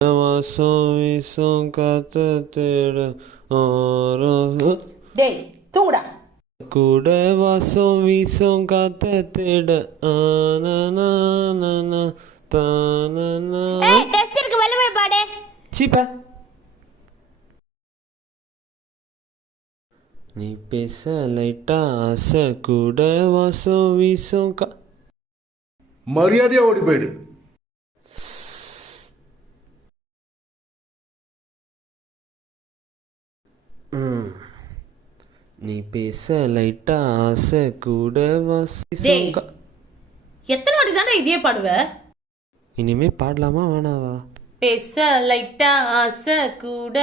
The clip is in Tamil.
வாசம் வீசும் காத்த தேட டேய் தூங்குடா. கூட வாசம் வீசும் காத்த தேட ஏய் டெஸ்ட் இருக்கு வெளிய போய் பாடு. சீப்பா நீ பேச லைட்டா ஆசை கூட வாசம் வீசும் மரியாதையா ஓடி போயிடு. நீ பேச லைட்டா ஆசை கூட டேய் வாசம் எத்தனை வாட்டி தானே இதே பாடுவ? இனிமே பாடலாமா வேணாவா? பேச லைட்டா ஆசை கூட